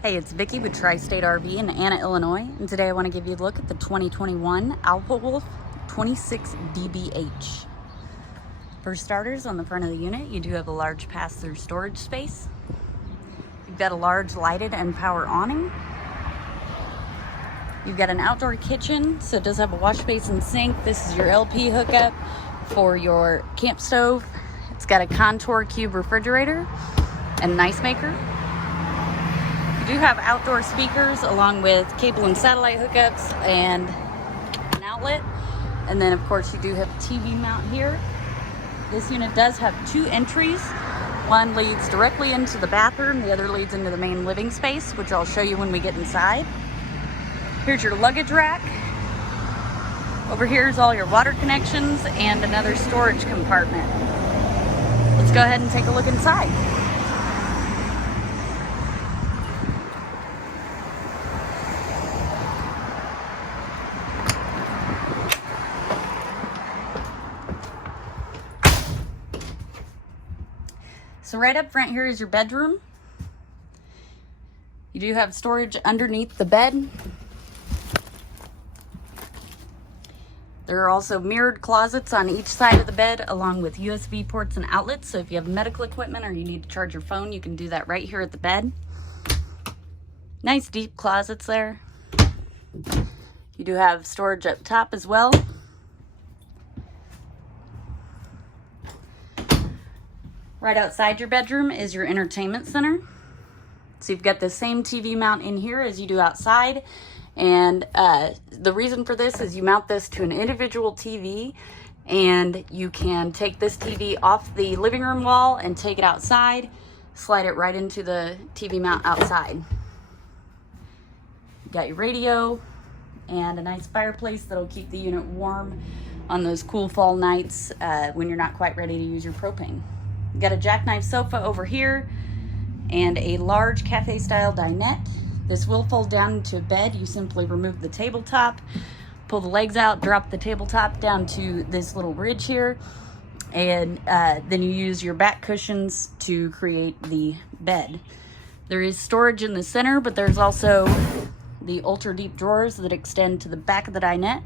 Hey, it's Vicki with Tri-State RV in Anna, Illinois, and today I want to give you a look at the 2021 Alpha Wolf 26 DBH. For starters, on the front of the unit, you do have a large pass-through storage space. You've got a large lighted and power awning. You've got an outdoor kitchen, so it does have a wash basin sink. This is your LP hookup for your camp stove. It's got a contour cube refrigerator and an ice maker. You do have outdoor speakers along with cable and satellite hookups and an outlet. And then of course you do have a TV mount here. This unit does have two entries. One leads directly into the bathroom, the other leads into the main living space, which I'll show you when we get inside. Here's your luggage rack. Over here is all your water connections and another storage compartment. Let's go ahead and take a look inside. So right up front here is your bedroom. You do have storage underneath the bed. There are also mirrored closets on each side of the bed along with USB ports and outlets. So if you have medical equipment or you need to charge your phone, you can do that right here at the bed. Nice deep closets there. You do have storage up top as well. Right outside your bedroom is your entertainment center. So you've got the same TV mount in here as you do outside. And the reason for this is you mount this to an individual TV and you can take this TV off the living room wall and take it outside, slide it right into the TV mount outside. You've got your radio and a nice fireplace that'll keep the unit warm on those cool fall nights when you're not quite ready to use your propane. You've got a jackknife sofa over here and a large cafe style dinette. This will fold down into a bed. You simply remove the tabletop, pull the legs out, drop the tabletop down to this little ridge here, and then you use your back cushions to create the bed. There is storage in the center, but there's also the ultra deep drawers that extend to the back of the dinette.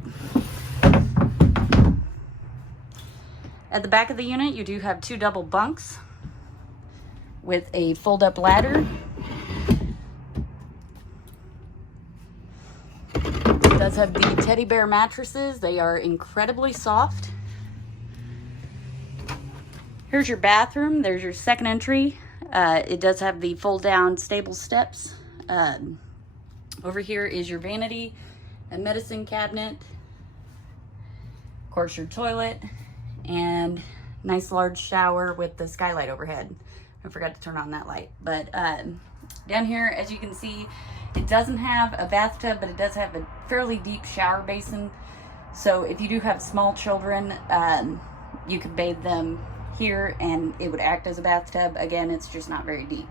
At the back of the unit, you do have two double bunks with a fold-up ladder. It does have the teddy bear mattresses. They are incredibly soft. Here's your bathroom. There's your second entry. It does have the fold-down stable steps. Over here is your vanity and medicine cabinet. Of course, your toilet. And nice large shower with the skylight overhead. I forgot to turn on that light. But down here, as you can see, it doesn't have a bathtub, but it does have a fairly deep shower basin. So if you do have small children, you could bathe them here and it would act as a bathtub. Again, it's just not very deep.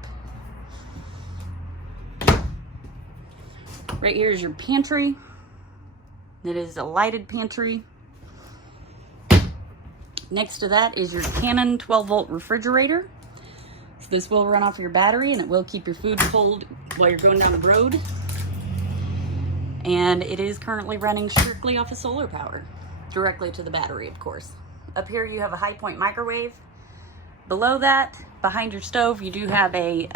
Right here is your pantry. It is a lighted pantry. Next to that is your Canon 12-volt refrigerator. So this will run off your battery and it will keep your food cold while you're going down the road. And it is currently running strictly off of solar power, directly to the battery, of course. Up here you have a high point microwave. Below that, behind your stove, you do have a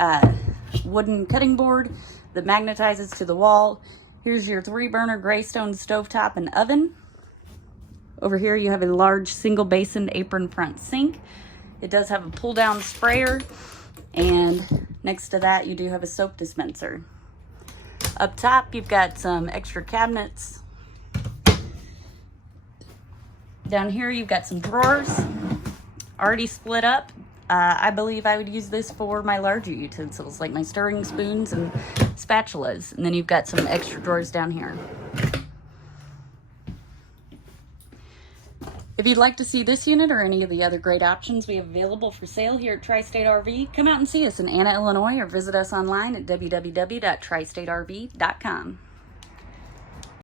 wooden cutting board that magnetizes to the wall. Here's your 3-burner Greystone stovetop and oven. Over here you have a large single basin apron front sink. It does have a pull down sprayer, and next to that you do have a soap dispenser. Up top you've got some extra cabinets. Down here you've got some drawers already split up. I believe I would use this for my larger utensils like my stirring spoons and spatulas, and then you've got some extra drawers down here. If you'd like to see this unit or any of the other great options we have available for sale here at Tri-State RV, come out and see us in Anna, Illinois, or visit us online at www.tristaterv.com.